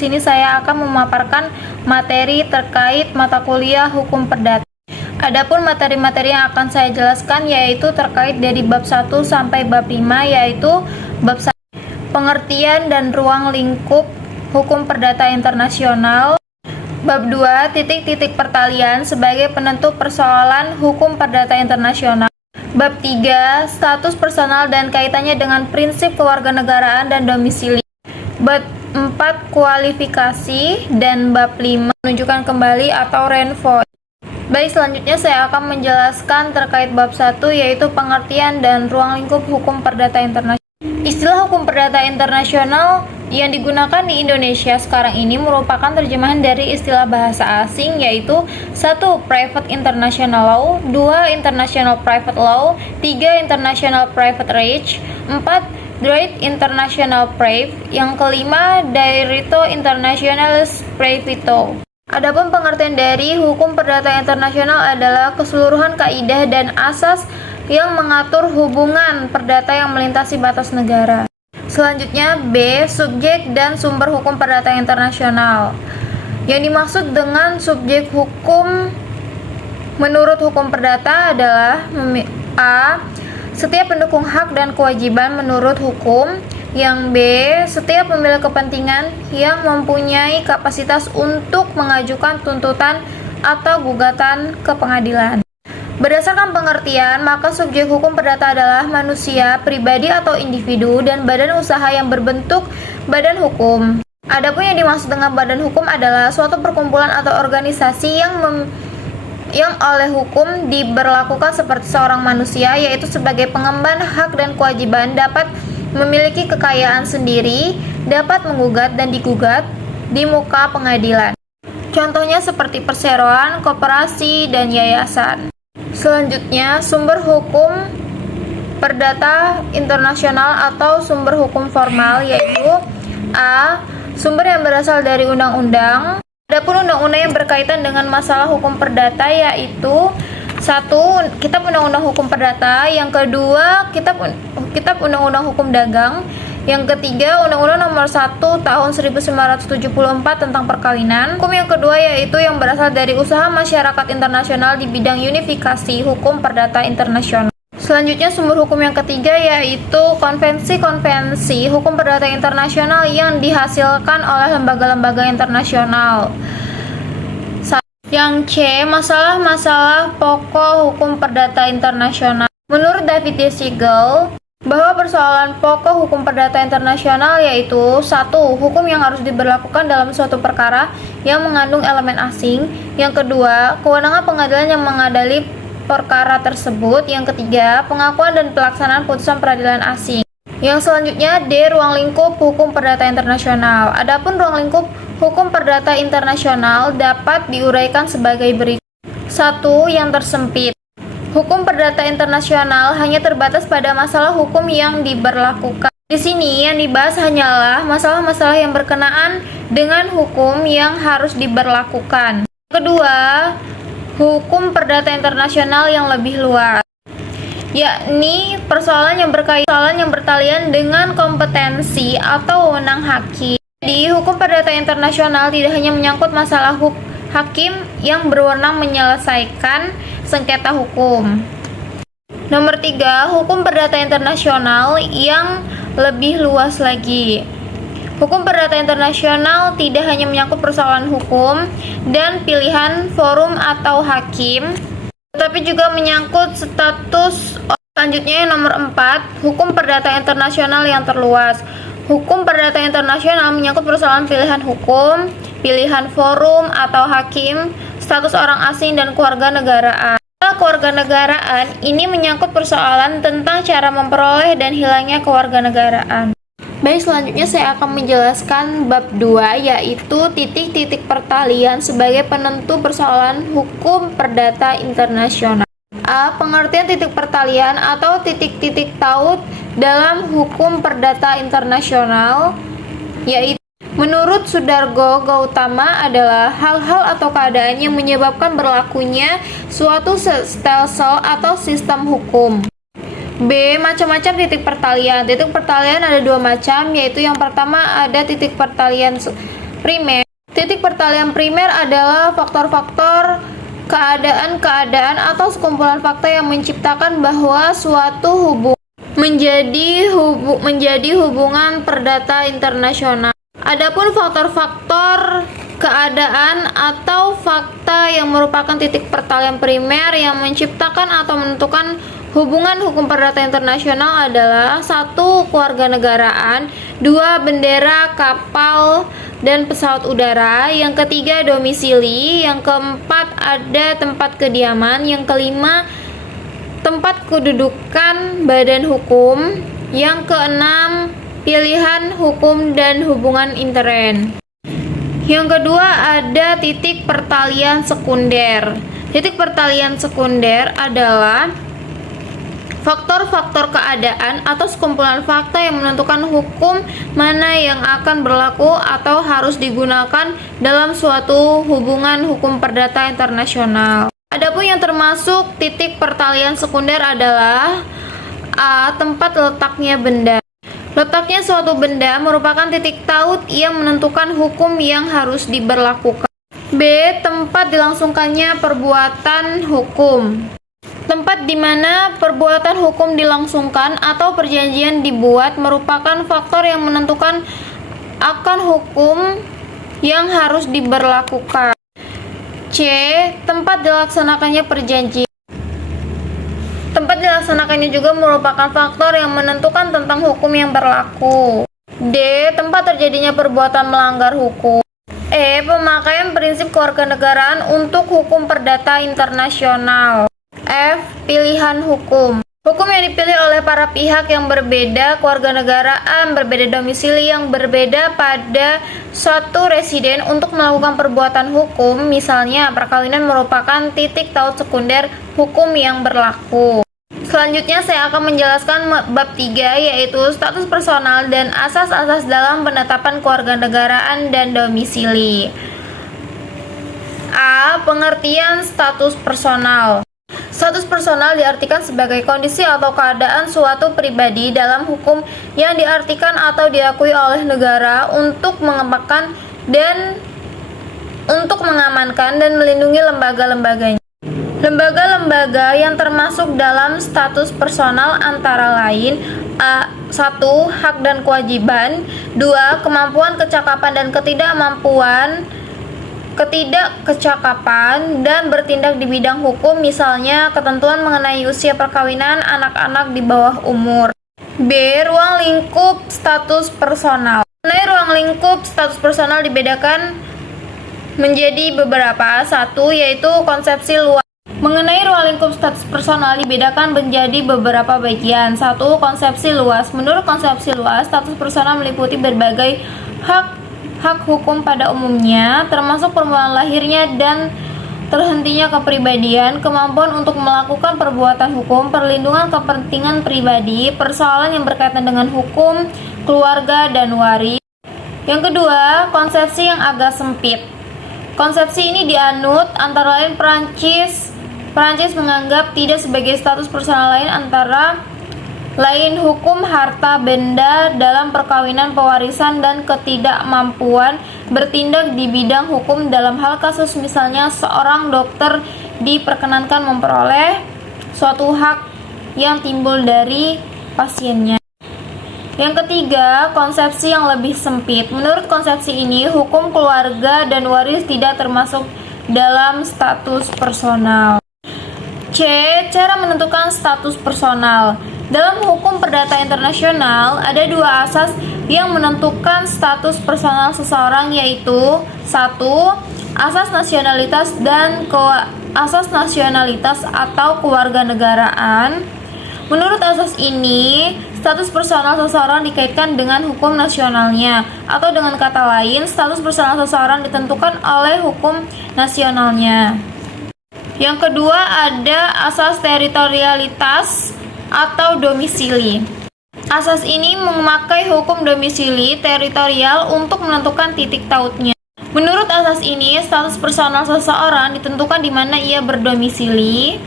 sini saya akan memaparkan materi terkait mata kuliah hukum perdata. Adapun materi-materi yang akan saya jelaskan yaitu terkait dari bab 1 sampai bab 5, yaitu bab 1 pengertian dan ruang lingkup hukum perdata internasional, bab 2 titik-titik pertalian sebagai penentu persoalan hukum perdata internasional, bab 3 status personal dan kaitannya dengan prinsip kewarganegaraan dan domisili, bab 4 kualifikasi, dan bab 5 menunjukkan kembali atau renvoy. Baik, selanjutnya saya akan menjelaskan terkait bab 1 yaitu pengertian dan ruang lingkup hukum perdata internasional. Istilah hukum perdata internasional yang digunakan di Indonesia sekarang ini merupakan terjemahan dari istilah bahasa asing yaitu 1. Private International Law, 2. International Private Law, 3. International Private Right, 4. Direct International Private, yang kelima Diritto Internationalis Privito. Adapun pengertian dari hukum perdata internasional adalah keseluruhan kaidah dan asas yang mengatur hubungan perdata yang melintasi batas negara. Selanjutnya B. Subjek dan sumber hukum perdata internasional. Yang dimaksud dengan subjek hukum menurut hukum perdata adalah A. Setiap pendukung hak dan kewajiban menurut hukum. Yang B. Setiap pemilik kepentingan yang mempunyai kapasitas untuk mengajukan tuntutan atau gugatan ke pengadilan. Berdasarkan pengertian, maka subjek hukum perdata adalah manusia, pribadi atau individu, dan badan usaha yang berbentuk badan hukum. Adapun yang dimaksud dengan badan hukum adalah suatu perkumpulan atau organisasi yang oleh hukum diberlakukan seperti seorang manusia, yaitu sebagai pengemban hak dan kewajiban, dapat memiliki kekayaan sendiri, dapat menggugat dan digugat di muka pengadilan. Contohnya seperti perseroan, koperasi, dan yayasan. Selanjutnya, sumber hukum perdata internasional atau sumber hukum formal yaitu A. Sumber yang berasal dari undang-undang. Adapun undang-undang yang berkaitan dengan masalah hukum perdata yaitu 1. Kitab Undang-Undang Hukum Perdata, yang kedua Kitab Undang-Undang Hukum Dagang, yang ketiga Undang-Undang Nomor 1 Tahun 1974 tentang perkawinan. Hukum yang kedua yaitu yang berasal dari usaha masyarakat internasional di bidang unifikasi hukum perdata internasional. Selanjutnya sumber hukum yang ketiga yaitu konvensi-konvensi hukum perdata internasional yang dihasilkan oleh lembaga-lembaga internasional. Yang C. Masalah-masalah pokok hukum perdata internasional. Menurut David D. Siegel, bahwa persoalan pokok hukum perdata internasional yaitu 1. Hukum yang harus diberlakukan dalam suatu perkara yang mengandung elemen asing. Yang kedua, kewenangan pengadilan yang mengadili perkara tersebut. Yang ketiga, pengakuan dan pelaksanaan putusan peradilan asing. Yang selanjutnya D. Ruang lingkup hukum perdata internasional. Adapun ruang lingkup hukum perdata internasional dapat diuraikan sebagai berikut. 1. Yang tersempit. Hukum perdata internasional hanya terbatas pada masalah hukum yang diberlakukan. Di sini yang dibahas hanyalah masalah-masalah yang berkenaan dengan hukum yang harus diberlakukan. Kedua, hukum perdata internasional yang lebih luas, yakni persoalan yang bertalian dengan kompetensi atau wewenang hakim. Di hukum perdata internasional tidak hanya menyangkut masalah hakim yang berwenang menyelesaikan sengketa hukum. Nomor 3, hukum perdata internasional yang lebih luas lagi. Hukum perdata internasional tidak hanya menyangkut persoalan hukum dan pilihan forum atau hakim, tetapi juga menyangkut status. Selanjutnya yang nomor 4, hukum perdata internasional yang terluas. Hukum perdata internasional menyangkut persoalan pilihan hukum, pilihan forum atau hakim, status orang asing, dan kewarganegaraan. Kewarganegaraan ini menyangkut persoalan tentang cara memperoleh dan hilangnya kewarganegaraan. Baik, selanjutnya saya akan menjelaskan bab 2 yaitu titik-titik pertalian sebagai penentu persoalan hukum perdata internasional. A. Pengertian titik pertalian atau titik-titik taut dalam hukum perdata internasional yaitu menurut Sudargo Gautama adalah hal-hal atau keadaan yang menyebabkan berlakunya suatu stelsel atau sistem hukum. B. Macam-macam titik pertalian. Titik pertalian ada dua macam, yaitu yang pertama ada titik pertalian primer. Titik pertalian primer adalah faktor-faktor keadaan-keadaan atau sekumpulan fakta yang menciptakan bahwa suatu hubungan menjadi hubungan perdata internasional. Adapun faktor-faktor keadaan atau fakta yang merupakan titik pertalian primer yang menciptakan atau menentukan hubungan hukum perdata internasional adalah 1. Kewarganegaraan, 2. Bendera, kapal, dan pesawat udara, yang ketiga domisili, yang keempat ada tempat kediaman, yang kelima tempat kedudukan badan hukum, yang keenam pilihan hukum dan hubungan intern. Yang kedua ada titik pertalian sekunder. Titik pertalian sekunder adalah faktor-faktor keadaan atau sekumpulan fakta yang menentukan hukum mana yang akan berlaku atau harus digunakan dalam suatu hubungan hukum perdata internasional. Adapun yang termasuk titik pertalian sekunder adalah A. Tempat letaknya benda. Letaknya suatu benda merupakan titik taut yang menentukan hukum yang harus diberlakukan. B. Tempat dilangsungkannya perbuatan hukum. Tempat di mana perbuatan hukum dilangsungkan atau perjanjian dibuat merupakan faktor yang menentukan akan hukum yang harus diberlakukan. C. Tempat dilaksanakannya perjanjian. Tempat dilaksanakannya juga merupakan faktor yang menentukan tentang hukum yang berlaku. D. Tempat terjadinya perbuatan melanggar hukum. E. Pemakaian prinsip kewarganegaraan untuk hukum perdata internasional. F. Pilihan hukum. Hukum yang dipilih oleh para pihak yang berbeda, kewarganegaraan, berbeda domisili yang berbeda pada suatu residen untuk melakukan perbuatan hukum, misalnya perkawinan merupakan titik taut sekunder hukum yang berlaku. Selanjutnya saya akan menjelaskan bab 3 yaitu status personal dan asas-asas dalam penetapan kewarganegaraan dan domisili. A. Pengertian status personal. Status personal diartikan sebagai kondisi atau keadaan suatu pribadi dalam hukum yang diartikan atau diakui oleh negara untuk mengembangkan dan untuk mengamankan dan melindungi lembaga-lembaganya. Lembaga-lembaga yang termasuk dalam status personal antara lain A. 1. Hak dan kewajiban. 2. Kemampuan, kecakapan, dan ketidakkecakapan dan bertindak di bidang hukum, misalnya ketentuan mengenai usia perkawinan anak-anak di bawah umur. B. Ruang lingkup status personal. Mengenai ruang lingkup status personal dibedakan menjadi beberapa. 1. Yaitu konsepsi luas. Mengenai ruang lingkup status personal dibedakan menjadi beberapa bagian. 1. Konsepsi luas. Menurut konsepsi luas, status personal meliputi berbagai hak hukum pada umumnya, termasuk permulaan lahirnya dan terhentinya kepribadian, kemampuan untuk melakukan perbuatan hukum, perlindungan kepentingan pribadi, persoalan yang berkaitan dengan hukum, keluarga, dan waris. Yang kedua, konsepsi yang agak sempit. Konsepsi ini dianut antara lain Prancis menganggap tidak sebagai status personal lain antara lain hukum harta benda dalam perkawinan, pewarisan, dan ketidakmampuan bertindak di bidang hukum dalam hal kasus misalnya seorang dokter diperkenankan memperoleh suatu hak yang timbul dari pasiennya. Yang ketiga, konsepsi yang lebih sempit. Menurut konsepsi ini, hukum keluarga dan waris tidak termasuk dalam status personal. C. Cara menentukan status personal. Dalam hukum perdata internasional, ada dua asas yang menentukan status personal seseorang, yaitu 1. Asas nasionalitas dan asas nasionalitas atau kewarganegaraan. Menurut asas ini, status personal seseorang dikaitkan dengan hukum nasionalnya, atau dengan kata lain, status personal seseorang ditentukan oleh hukum nasionalnya. Yang kedua ada asas teritorialitas atau domisili. Asas ini memakai hukum domisili teritorial untuk menentukan titik tautnya. Menurut asas ini, status personal seseorang ditentukan di mana ia berdomisili,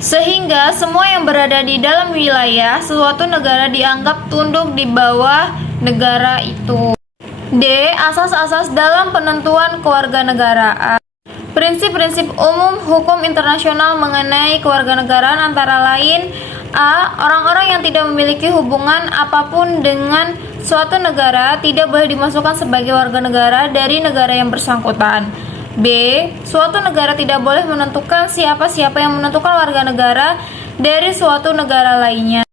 sehingga semua yang berada di dalam wilayah suatu negara dianggap tunduk di bawah negara itu. D. Asas-asas dalam penentuan kewarganegaraan. Prinsip-prinsip umum hukum internasional mengenai kewarganegaraan antara lain: A. Orang-orang yang tidak memiliki hubungan apapun dengan suatu negara tidak boleh dimasukkan sebagai warga negara dari negara yang bersangkutan. B. Suatu negara tidak boleh menentukan siapa-siapa yang menentukan warga negara dari suatu negara lainnya.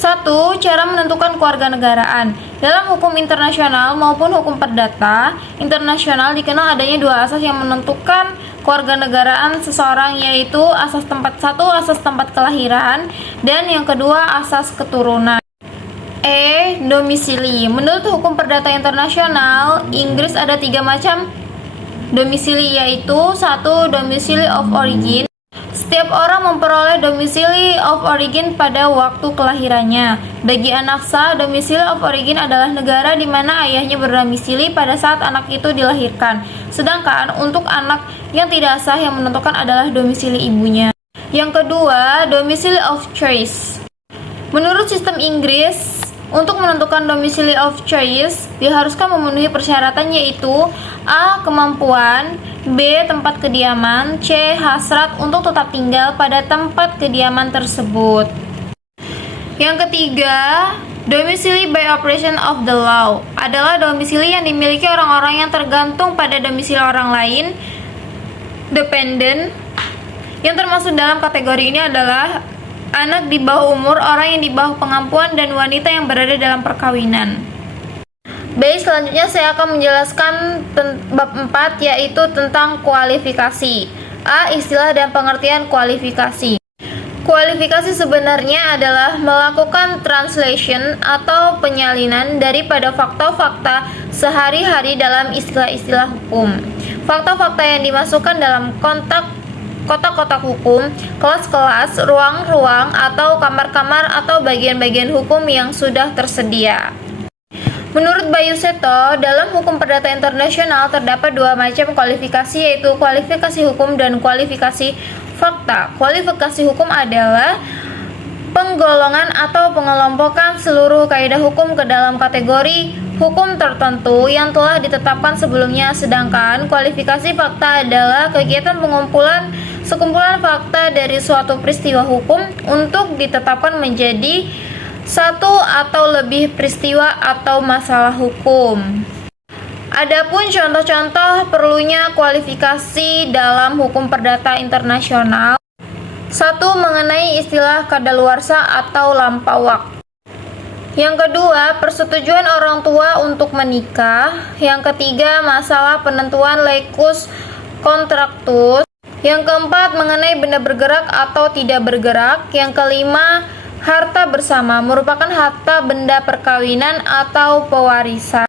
1. Cara menentukan kewarganegaraan. Dalam hukum internasional maupun hukum perdata internasional dikenal adanya dua asas yang menentukan kewarganegaraan seseorang, yaitu asas tempat kelahiran, dan yang kedua asas keturunan. E. Domisili. Menurut hukum perdata internasional Inggris ada 3 macam domisili, yaitu 1. Domisili of origin. Setiap orang memperoleh domisili of origin pada waktu kelahirannya. Bagi anak sah, domisili of origin adalah negara di mana ayahnya berdomisili pada saat anak itu dilahirkan. Sedangkan untuk anak yang tidak sah, yang menentukan adalah domisili ibunya. Yang kedua, domisili of choice. Menurut sistem Inggris, untuk menentukan domisili of choice diharuskan memenuhi persyaratan, yaitu A. Kemampuan, B. Tempat kediaman, C. Hasrat untuk tetap tinggal pada tempat kediaman tersebut. Yang ketiga, domisili by operation of the law adalah domisili yang dimiliki orang-orang yang tergantung pada domisili orang lain, dependent. Yang termasuk dalam kategori ini adalah anak di bawah umur, orang yang di bawah pengampuan, dan wanita yang berada dalam perkawinan. Baik, selanjutnya saya akan menjelaskan bab 4, yaitu tentang kualifikasi. A. Istilah dan pengertian kualifikasi. Kualifikasi sebenarnya adalah melakukan translation atau penyalinan daripada fakta-fakta sehari-hari dalam istilah-istilah hukum. Fakta-fakta yang dimasukkan dalam kotak-kotak hukum, kelas-kelas, ruang-ruang, atau kamar-kamar atau bagian-bagian hukum yang sudah tersedia. Menurut Bayu Seto, dalam hukum perdata internasional terdapat 2 macam kualifikasi, yaitu kualifikasi hukum dan kualifikasi fakta. Kualifikasi hukum adalah penggolongan atau pengelompokan seluruh kaidah hukum ke dalam kategori hukum tertentu yang telah ditetapkan sebelumnya, sedangkan kualifikasi fakta adalah kegiatan pengumpulan sekumpulan fakta dari suatu peristiwa hukum untuk ditetapkan menjadi satu atau lebih peristiwa atau masalah hukum. Adapun contoh-contoh perlunya kualifikasi dalam hukum perdata internasional: 1. Mengenai istilah kadaluarsa atau lampau waktu. Yang kedua, persetujuan orang tua untuk menikah. Yang ketiga, masalah penentuan legus kontraktus. Yang keempat, mengenai benda bergerak atau tidak bergerak. Yang kelima, harta bersama merupakan harta benda perkawinan atau pewarisan.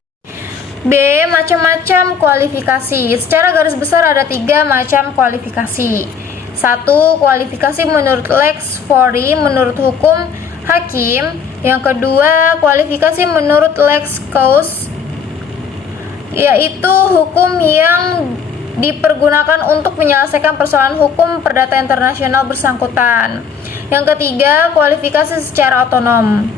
B. Macam-macam kualifikasi. Secara garis besar ada 3 macam kualifikasi. 1. Kualifikasi menurut lex fori, menurut hukum hakim. Yang kedua, kualifikasi menurut lex causa, yaitu hukum yang dipergunakan untuk menyelesaikan persoalan hukum perdata internasional bersangkutan. Yang ketiga, kualifikasi secara otonom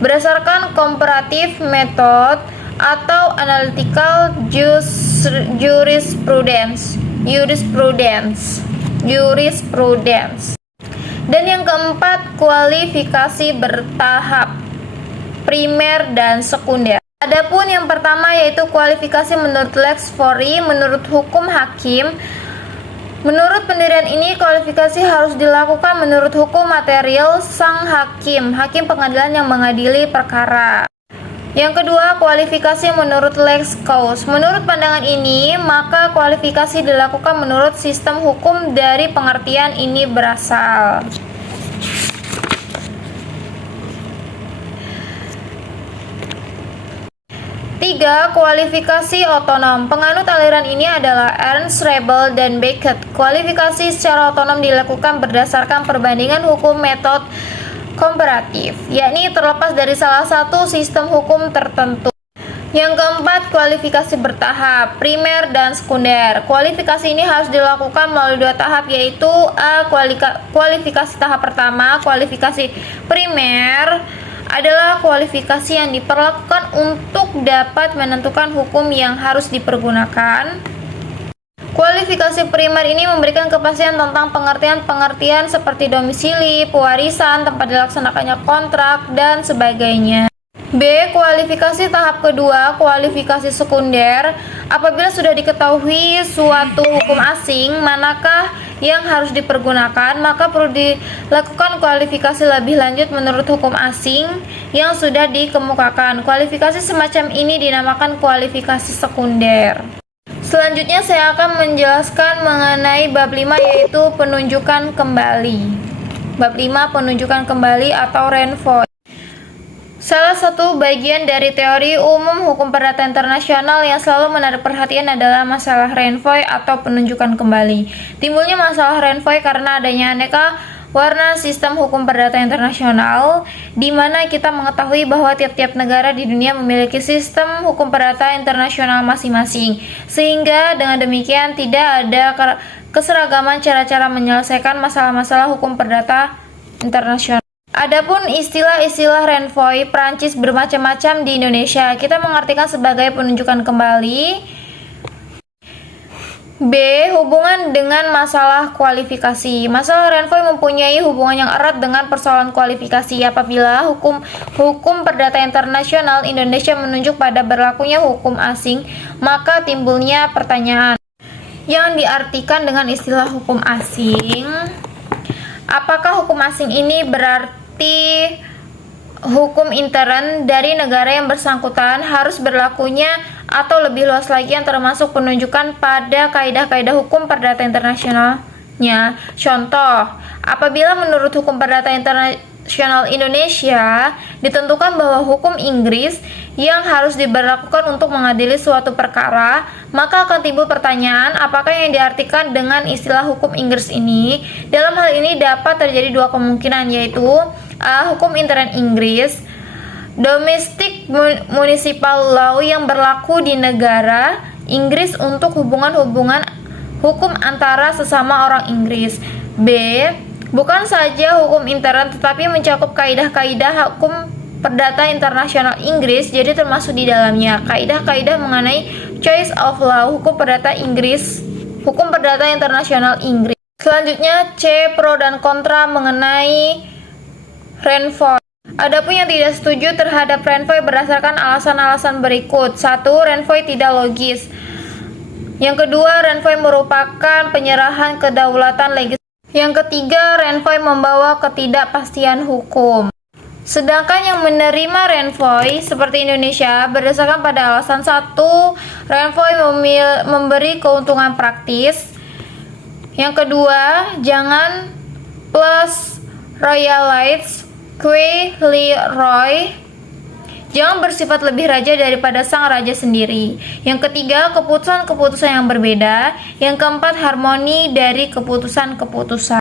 berdasarkan comparative method atau analytical jurisprudence. Dan yang keempat, kualifikasi bertahap, primer dan sekunder. Adapun yang pertama, yaitu kualifikasi menurut lex fori, menurut hukum hakim. Menurut pendirian ini, kualifikasi harus dilakukan menurut hukum material sang hakim pengadilan yang mengadili perkara. Yang kedua, kualifikasi menurut lex causa. Menurut pandangan ini, maka kualifikasi dilakukan menurut sistem hukum dari pengertian ini berasal. 3. Kualifikasi otonom. Penganut aliran ini adalah Ernst, Rebel, dan Beckett. Kualifikasi secara otonom dilakukan berdasarkan perbandingan hukum metode komparatif, yakni terlepas dari salah satu sistem hukum tertentu. Yang keempat, kualifikasi bertahap, primer dan sekunder. Kualifikasi ini harus dilakukan melalui 2 tahap, yaitu A. Kualifikasi tahap pertama, kualifikasi primer adalah kualifikasi yang diperlakukan untuk dapat menentukan hukum yang harus dipergunakan. Kualifikasi primer ini memberikan kepastian tentang pengertian-pengertian seperti domisili, pewarisan, tempat dilaksanakannya kontrak, dan sebagainya. B. Kualifikasi tahap kedua, kualifikasi sekunder. Apabila sudah diketahui suatu hukum asing manakah yang harus dipergunakan, maka perlu dilakukan kualifikasi lebih lanjut menurut hukum asing yang sudah dikemukakan. Kualifikasi semacam ini dinamakan kualifikasi sekunder. Selanjutnya saya akan menjelaskan mengenai bab 5, yaitu penunjukan kembali. Bab 5, penunjukan kembali atau renvoi. Salah satu bagian dari teori umum hukum perdata internasional yang selalu menarik perhatian adalah masalah renvoi atau penunjukan kembali. Timbulnya masalah renvoi karena adanya aneka warna sistem hukum perdata internasional, di mana kita mengetahui bahwa tiap-tiap negara di dunia memiliki sistem hukum perdata internasional masing-masing, sehingga dengan demikian tidak ada keseragaman cara-cara menyelesaikan masalah-masalah hukum perdata internasional. Adapun istilah-istilah renvoi Prancis bermacam-macam di Indonesia. Kita mengartikan sebagai penunjukan kembali. B. Hubungan dengan masalah kualifikasi. Masalah renvoi mempunyai hubungan yang erat dengan persoalan kualifikasi. Apabila hukum perdata internasional Indonesia menunjuk pada berlakunya hukum asing, maka timbulnya pertanyaan yang diartikan dengan istilah hukum asing. Apakah hukum asing ini berarti hukum intern dari negara yang bersangkutan harus berlakunya, atau lebih luas lagi yang termasuk penunjukan pada kaidah-kaidah hukum perdata internasionalnya? Contoh, apabila menurut hukum perdata internasional Indonesia ditentukan bahwa hukum Inggris yang harus diberlakukan untuk mengadili suatu perkara, maka akan timbul pertanyaan apakah yang diartikan dengan istilah hukum Inggris ini. Dalam hal ini dapat terjadi dua kemungkinan, yaitu A. Hukum intern Inggris, domestic municipal law yang berlaku di negara Inggris untuk hubungan-hubungan hukum antara sesama orang Inggris. B. Bukan saja hukum intern tetapi mencakup kaidah-kaidah hukum perdata internasional Inggris, jadi termasuk di dalamnya kaidah-kaidah mengenai choice of law, hukum perdata Inggris, hukum perdata internasional Inggris. Selanjutnya C. Pro dan kontra mengenai renvoi. Adapun yang tidak setuju terhadap renvoi berdasarkan alasan-alasan berikut. 1. Renvoi tidak logis. Yang kedua, renvoi merupakan penyerahan kedaulatan legislatif. Yang ketiga, renvoi membawa ketidakpastian hukum. Sedangkan yang menerima renvoi seperti Indonesia berdasarkan pada alasan 1, renvoi memberi keuntungan praktis. Yang kedua, jangan plus royalites Qui Leroy, jangan bersifat lebih raja daripada sang raja sendiri. Yang ketiga, keputusan-keputusan yang berbeda. Yang keempat, harmoni dari keputusan-keputusan.